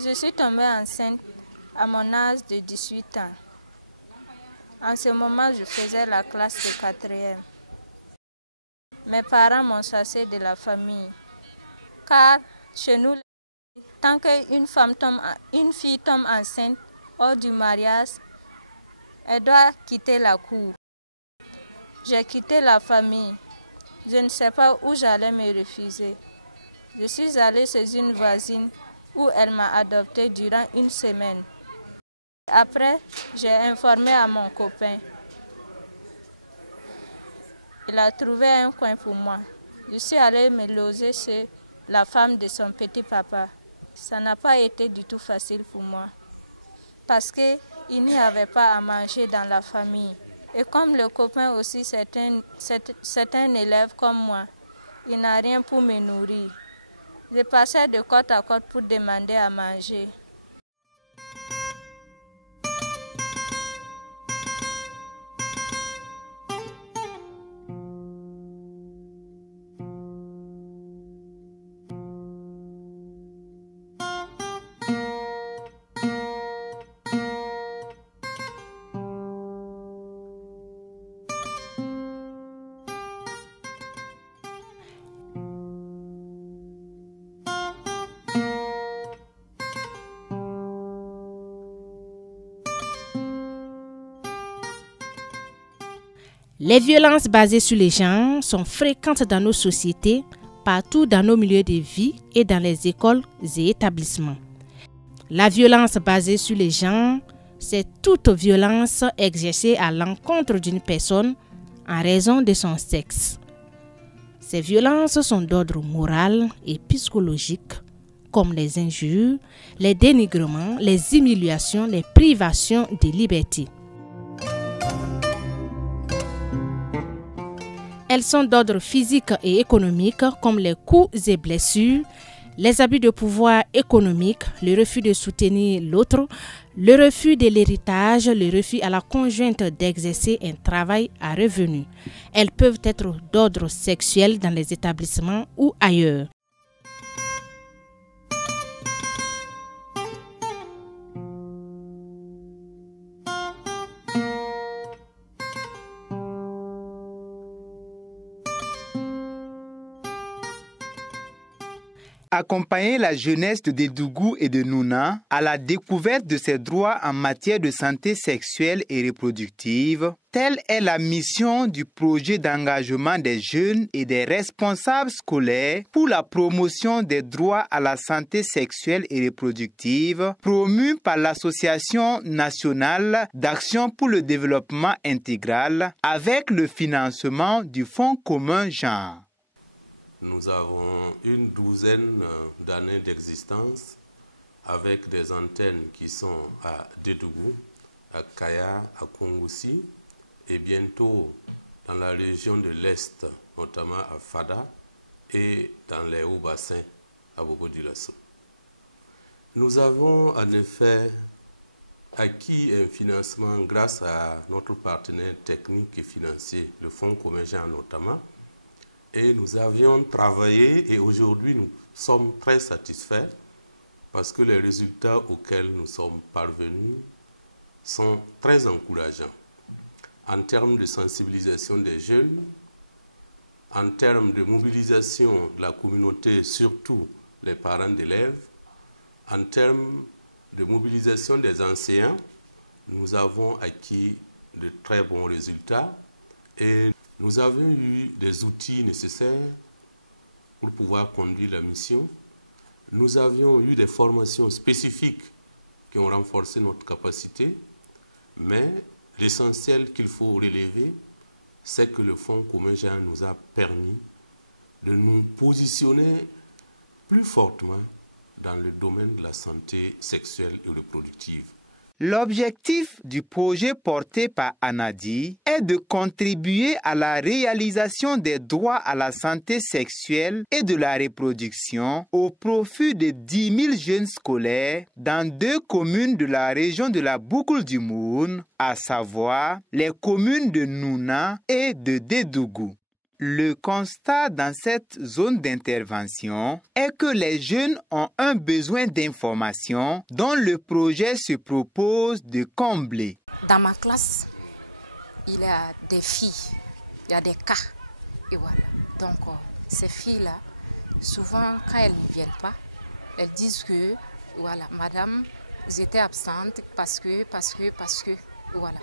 Je suis tombée enceinte à mon âge de 18 ans. En ce moment, je faisais la classe de 4e. Mes parents m'ont chassée de la famille. Car chez nous, tant qu'une fille tombe enceinte hors du mariage, elle doit quitter la cour. J'ai quitté la famille. Je ne sais pas où j'allais me refuser. Je suis allée chez une voisine où elle m'a adoptée durant une semaine. Après, j'ai informé à mon copain. Il a trouvé un coin pour moi. Je suis allée me loger chez la femme de son petit papa. Ça n'a pas été du tout facile pour moi. Parce qu'il n'y avait pas à manger dans la famille. Et comme le copain aussi, c'est un élève comme moi, il n'a rien pour me nourrir. Je passais de côte à côte pour demander à manger. Les violences basées sur les genres sont fréquentes dans nos sociétés, partout dans nos milieux de vie et dans les écoles et établissements. La violence basée sur les genres, c'est toute violence exercée à l'encontre d'une personne en raison de son sexe. Ces violences sont d'ordre moral et psychologique, comme les injures, les dénigrements, les humiliations, les privations de liberté. Elles sont d'ordre physique et économique, comme les coups et blessures, les abus de pouvoir économique, le refus de soutenir l'autre, le refus de l'héritage, le refus à la conjointe d'exercer un travail à revenu. Elles peuvent être d'ordre sexuel dans les établissements ou ailleurs. Accompagner la jeunesse de Dédougou et de Nouna à la découverte de ses droits en matière de santé sexuelle et reproductive, telle est la mission du projet d'engagement des jeunes et des responsables scolaires pour la promotion des droits à la santé sexuelle et reproductive, promu par l'Association nationale d'action pour le développement intégral avec le financement du Fonds commun genre. Nous avons une douzaine d'années d'existence avec des antennes qui sont à Dédougou, à Kaya, à Kongoussi et bientôt dans la région de l'Est, notamment à Fada et dans les hauts bassins à Bobo-Dioulasso. Nous avons en effet acquis un financement grâce à notre partenaire technique et financier, le Fonds commun genre notamment. Et nous avions travaillé et aujourd'hui nous sommes très satisfaits parce que les résultats auxquels nous sommes parvenus sont très encourageants en termes de sensibilisation des jeunes, en termes de mobilisation de la communauté, surtout les parents d'élèves, en termes de mobilisation des enseignants. Nous avons acquis de très bons résultats et nous avons eu des outils nécessaires pour pouvoir conduire la mission. Nous avions eu des formations spécifiques qui ont renforcé notre capacité, mais l'essentiel qu'il faut relever, c'est que le Fonds commun genre nous a permis de nous positionner plus fortement dans le domaine de la santé sexuelle et reproductive. L'objectif du projet porté par Anadi est de contribuer à la réalisation des droits à la santé sexuelle et de la reproduction au profit de 10 000 jeunes scolaires dans 2 communes de la région de la Boucle du Moun, à savoir les communes de Nouna et de Dédougou. Le constat dans cette zone d'intervention est que les jeunes ont un besoin d'information dont le projet se propose de combler. Dans ma classe, il y a des filles, il y a des cas, et voilà. Donc, ces filles-là, souvent, quand elles ne viennent pas, elles disent que, voilà, madame, j'étais absente parce que, voilà.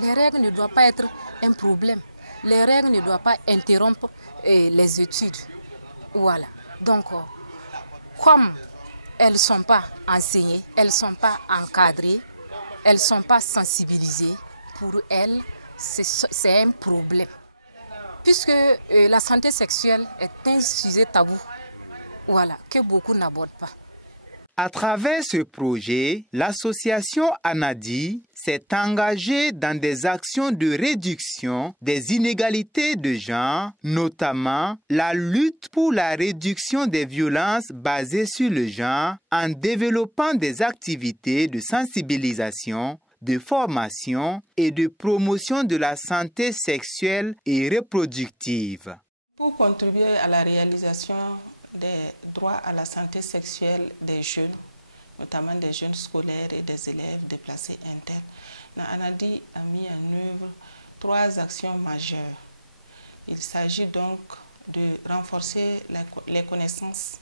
Les règles ne doivent pas être un problème. Les règles ne doivent pas interrompre les études. Voilà. Donc, comme elles ne sont pas enseignées, elles ne sont pas encadrées, elles ne sont pas sensibilisées, pour elles, c'est un problème. Puisque la santé sexuelle est un sujet tabou, voilà, que beaucoup n'abordent pas. À travers ce projet, l'association Anadi s'est engagée dans des actions de réduction des inégalités de genre, notamment la lutte pour la réduction des violences basées sur le genre en développant des activités de sensibilisation, de formation et de promotion de la santé sexuelle et reproductive. Pour contribuer à la réalisation des droits à la santé sexuelle des jeunes, notamment des jeunes scolaires et des élèves déplacés internes, Anadi a mis en œuvre 3 actions majeures. Il s'agit donc de renforcer les connaissances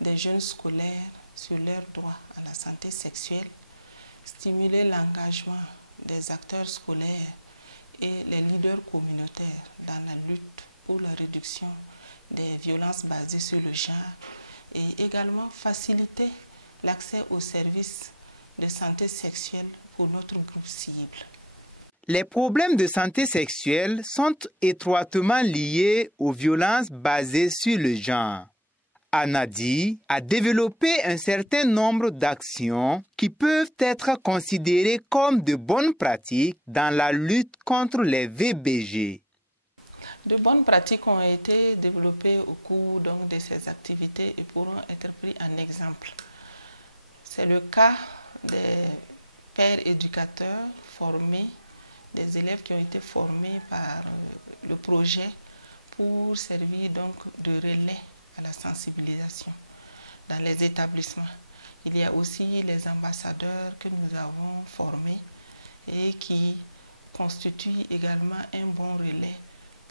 des jeunes scolaires sur leurs droits à la santé sexuelle, stimuler l'engagement des acteurs scolaires et les leaders communautaires dans la lutte pour la réduction des violences basées sur le genre et également faciliter l'accès aux services de santé sexuelle pour notre groupe cible. Les problèmes de santé sexuelle sont étroitement liés aux violences basées sur le genre. Anadi a développé un certain nombre d'actions qui peuvent être considérées comme de bonnes pratiques dans la lutte contre les VBG. De bonnes pratiques ont été développées au cours donc, de ces activités et pourront être pris en exemple. C'est le cas des pères éducateurs formés, des élèves qui ont été formés par le projet pour servir donc de relais à la sensibilisation dans les établissements. Il y a aussi les ambassadeurs que nous avons formés et qui constituent également un bon relais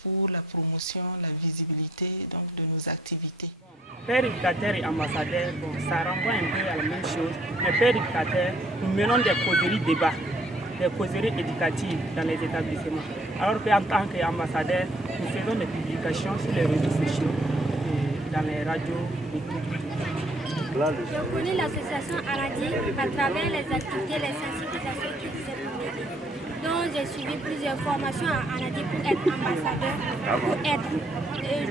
pour la promotion, la visibilité donc, de nos activités. Père éducateur et ambassadeur, bon, ça renvoie un peu à la même chose. Mais père éducateur, nous menons des causeries débats, des causeries éducatives dans les établissements. Alors qu'en tant qu'ambassadeur, nous faisons des publications sur les réseaux sociaux, et dans les radios et tout. Je connais l'association Anadi à travers les activités, les sensibilisations qui s'est menées. Donc j'ai suivi plusieurs formations à Anadi pour être ambassadeur,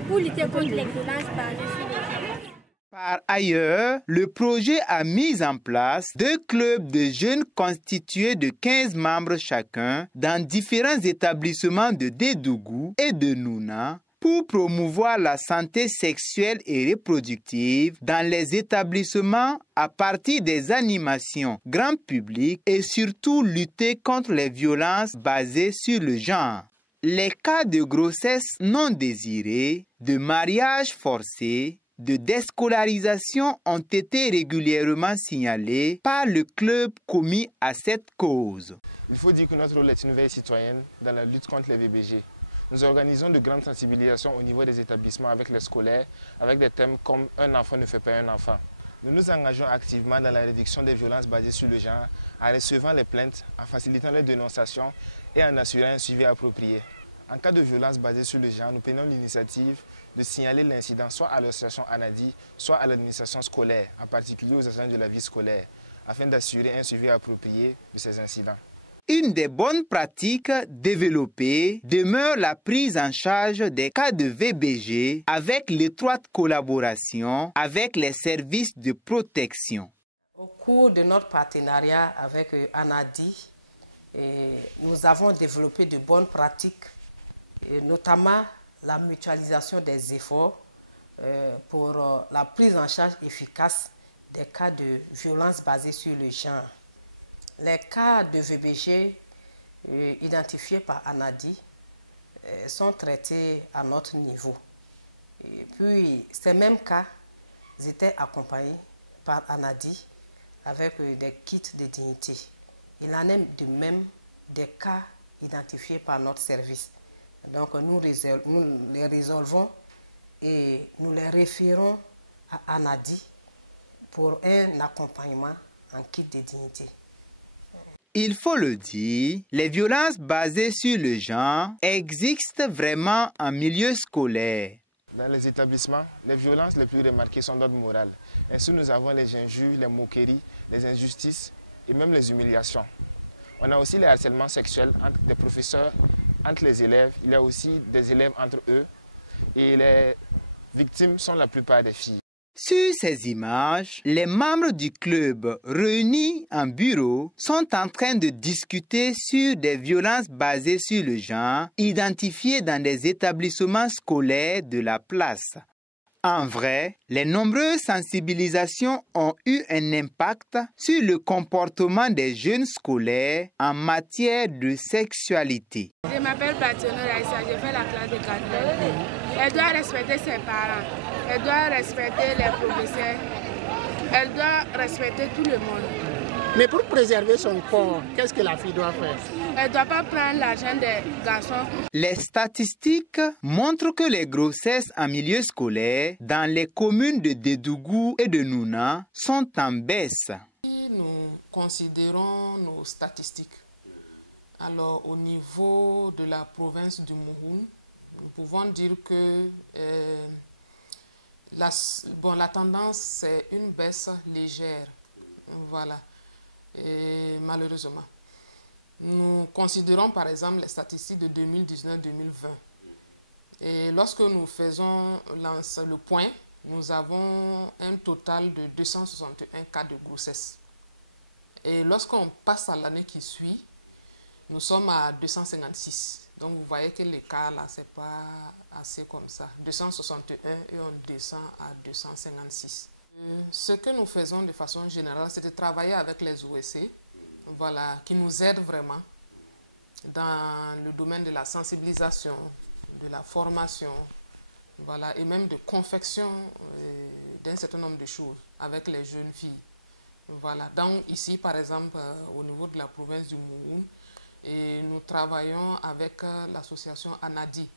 pour lutter contre les violences basées sur les genres. Par ailleurs, le projet a mis en place 2 clubs de jeunes constitués de 15 membres chacun dans différents établissements de Dédougou et de Nouna pour promouvoir la santé sexuelle et reproductive dans les établissements à partir des animations grand public et surtout lutter contre les violences basées sur le genre. Les cas de grossesse non désirée, de mariage forcé, de déscolarisation ont été régulièrement signalés par le club commis à cette cause. Il faut dire que notre rôle est une veille citoyenne dans la lutte contre les VBG. Nous organisons de grandes sensibilisations au niveau des établissements avec les scolaires, avec des thèmes comme « Un enfant ne fait pas un enfant ». Nous nous engageons activement dans la réduction des violences basées sur le genre, en recevant les plaintes, en facilitant les dénonciations et en assurant un suivi approprié. En cas de violence basée sur le genre, nous prenons l'initiative de signaler l'incident soit à l'association Anadi, soit à l'administration scolaire, en particulier aux agents de la vie scolaire, afin d'assurer un suivi approprié de ces incidents. Une des bonnes pratiques développées demeure la prise en charge des cas de VBG avec l'étroite collaboration avec les services de protection. Au cours de notre partenariat avec Anadi, nous avons développé de bonnes pratiques, notamment la mutualisation des efforts pour la prise en charge efficace des cas de violence basée sur le genre. Les cas de VBG identifiés par Anadi sont traités à notre niveau. Et puis, ces mêmes cas étaient accompagnés par ANADI avec des kits de dignité. Il en est de même des cas identifiés par notre service. Donc, nous les résolvons et nous les référons à ANADI pour un accompagnement en kit de dignité. Il faut le dire, les violences basées sur le genre existent vraiment en milieu scolaire. Dans les établissements, les violences les plus remarquées sont d'ordre moral. Ainsi, nous avons les injures, les moqueries, les injustices et même les humiliations. On a aussi les harcèlements sexuels entre des professeurs, entre les élèves. Il y a aussi des élèves entre eux. Et les victimes sont la plupart des filles. Sur ces images, les membres du club réunis en bureau sont en train de discuter sur des violences basées sur le genre identifiées dans des établissements scolaires de la place. En vrai, les nombreuses sensibilisations ont eu un impact sur le comportement des jeunes scolaires en matière de sexualité. Je m'appelle Batiano Raissa, je fais la classe de 4e. Elle doit respecter ses parents. Elle doit respecter les professeurs, elle doit respecter tout le monde. Mais pour préserver son corps, qu'est-ce que la fille doit faire? Elle ne doit pas prendre l'argent des garçons. Les statistiques montrent que les grossesses en milieu scolaire dans les communes de Dédougou et de Nouna sont en baisse. Si nous considérons nos statistiques, alors au niveau de la province du Mouhoun, nous pouvons dire que la tendance, c'est une baisse légère, voilà, et malheureusement. Nous considérons par exemple les statistiques de 2019-2020. Et lorsque nous faisons le point, nous avons un total de 261 cas de grossesse. Et lorsqu'on passe à l'année qui suit, nous sommes à 256. Donc vous voyez que l'écart là, c'est pas assez comme ça. 261 et on descend à 256. Ce que nous faisons de façon générale, c'est de travailler avec les OSC, voilà, qui nous aident vraiment dans le domaine de la sensibilisation, de la formation, voilà, et même de confection d'un certain nombre de choses avec les jeunes filles. Voilà. Donc ici, par exemple, au niveau de la province du Mouhoun, et nous travaillons avec l'association ANADI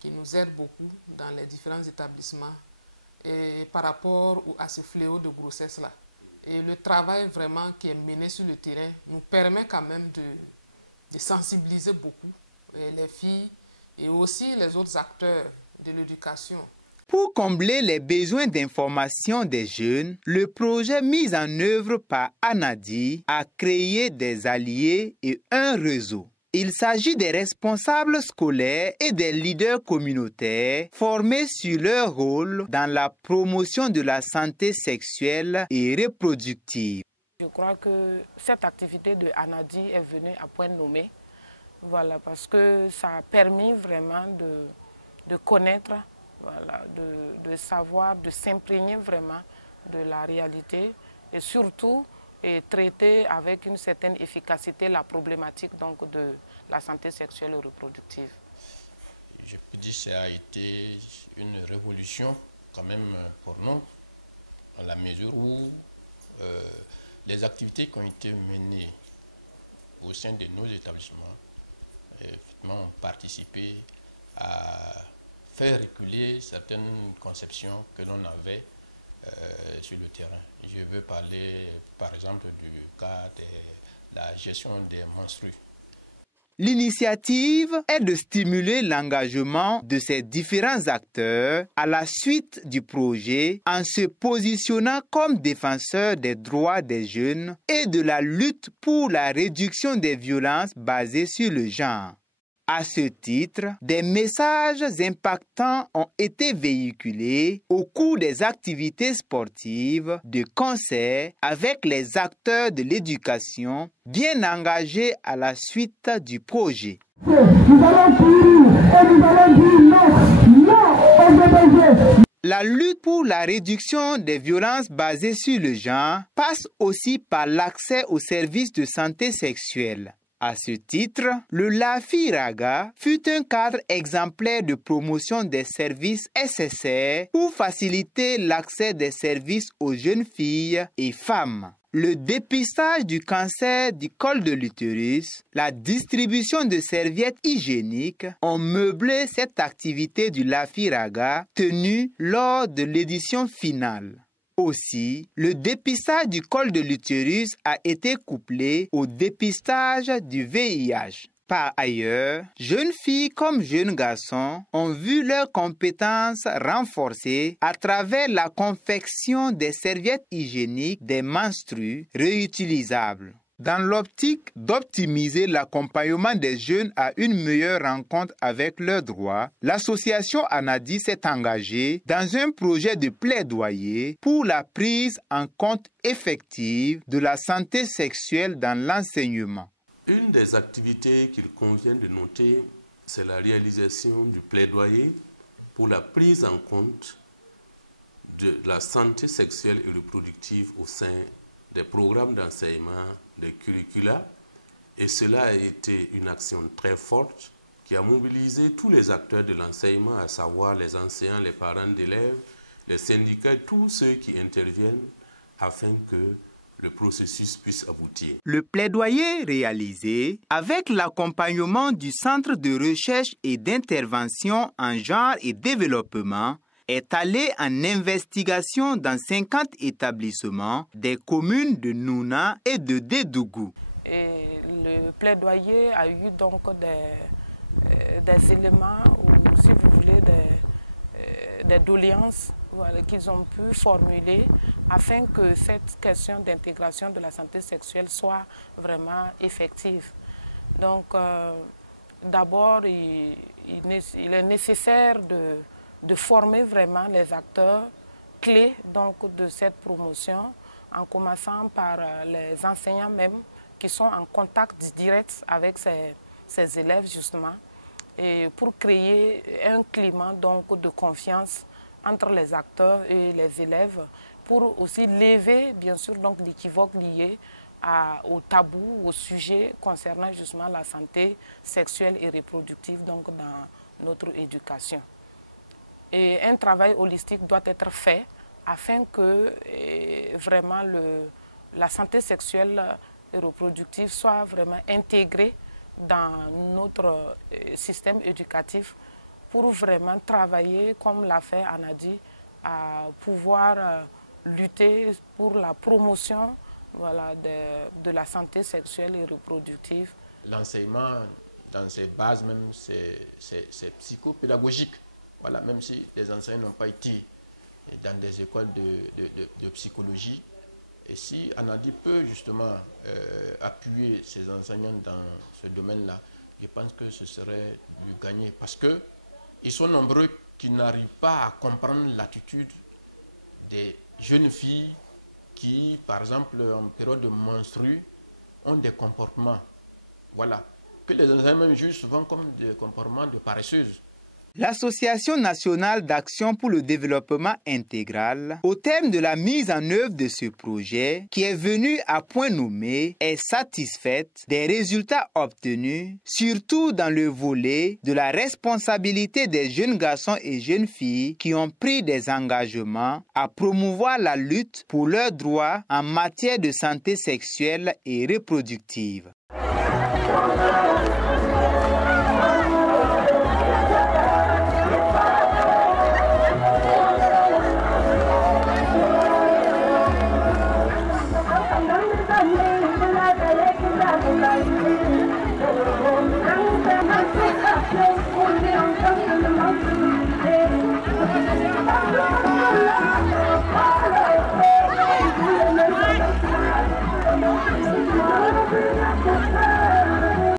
qui nous aide beaucoup dans les différents établissements et par rapport à ce fléau de grossesse-là. Et le travail vraiment qui est mené sur le terrain nous permet quand même de sensibiliser beaucoup les filles et aussi les autres acteurs de l'éducation. Pour combler les besoins d'information des jeunes, le projet mis en œuvre par ANADI a créé des alliés et un réseau. Il s'agit des responsables scolaires et des leaders communautaires formés sur leur rôle dans la promotion de la santé sexuelle et reproductive. Je crois que cette activité de ANADI est venue à point nommé, voilà, parce que ça a permis vraiment de connaître, voilà, de savoir, de s'imprégner vraiment de la réalité et surtout traiter avec une certaine efficacité la problématique donc, de la santé sexuelle et reproductive. Je peux dire que ça a été une révolution quand même pour nous, dans la mesure où les activités qui ont été menées au sein de nos établissements ont participé à faire reculer certaines conceptions que l'on avait sur le terrain. Je veux parler par exemple du cas de la gestion des menstrues. L'initiative est de stimuler l'engagement de ces différents acteurs à la suite du projet en se positionnant comme défenseurs des droits des jeunes et de la lutte pour la réduction des violences basées sur le genre. À ce titre, des messages impactants ont été véhiculés au cours des activités sportives de concert avec les acteurs de l'éducation bien engagés à la suite du projet. La lutte pour la réduction des violences basées sur le genre passe aussi par l'accès aux services de santé sexuelle. À ce titre, le LAFI Raga fut un cadre exemplaire de promotion des services SSR pour faciliter l'accès des services aux jeunes filles et femmes. Le dépistage du cancer du col de l'utérus, la distribution de serviettes hygiéniques ont meublé cette activité du LAFI Raga tenue lors de l'édition finale. Aussi, le dépistage du col de l'utérus a été couplé au dépistage du VIH. Par ailleurs, jeunes filles comme jeunes garçons ont vu leurs compétences renforcées à travers la confection des serviettes hygiéniques des menstrues réutilisables. Dans l'optique d'optimiser l'accompagnement des jeunes à une meilleure rencontre avec leurs droits, l'association Anadi s'est engagée dans un projet de plaidoyer pour la prise en compte effective de la santé sexuelle dans l'enseignement. Une des activités qu'il convient de noter, c'est la réalisation du plaidoyer pour la prise en compte de la santé sexuelle et reproductive au sein des programmes d'enseignement, des curricula, et cela a été une action très forte qui a mobilisé tous les acteurs de l'enseignement, à savoir les enseignants, les parents d'élèves, les syndicats, tous ceux qui interviennent afin que le processus puisse aboutir. Le plaidoyer réalisé avec l'accompagnement du Centre de recherche et d'intervention en genre et développement est allé en investigation dans 50 établissements des communes de Nouna et de Dédougou. Et le plaidoyer a eu donc des éléments, ou si vous voulez, des doléances qu'ils ont pu formuler afin que cette question d'intégration de la santé sexuelle soit vraiment effective. Donc, d'abord, il est nécessaire de former vraiment les acteurs clés donc, de cette promotion, en commençant par les enseignants même qui sont en contact direct avec ces élèves justement, et pour créer un climat donc, de confiance entre les acteurs et les élèves, pour aussi lever bien sûr donc l'équivoque lié au tabou, au sujet concernant justement la santé sexuelle et reproductive donc, dans notre éducation. Et un travail holistique doit être fait afin que vraiment la santé sexuelle et reproductive soit vraiment intégrée dans notre système éducatif pour vraiment travailler, comme l'a fait Anadi, à pouvoir lutter pour la promotion de la santé sexuelle et reproductive. L'enseignement, dans ses bases même, c'est psychopédagogique. Voilà, même si les enseignants n'ont pas été dans des écoles de psychologie, et si Anadi peut justement appuyer ses enseignants dans ce domaine-là, je pense que ce serait du gagner, parce qu'ils sont nombreux qui n'arrivent pas à comprendre l'attitude des jeunes filles qui, par exemple, en période de menstrue, ont des comportements, voilà, que les enseignants même jugent souvent comme des comportements de paresseuses. L'Association nationale d'action pour le développement intégral, au terme de la mise en œuvre de ce projet, qui est venu à point nommé, est satisfaite des résultats obtenus, surtout dans le volet de la responsabilité des jeunes garçons et jeunes filles qui ont pris des engagements à promouvoir la lutte pour leurs droits en matière de santé sexuelle et reproductive.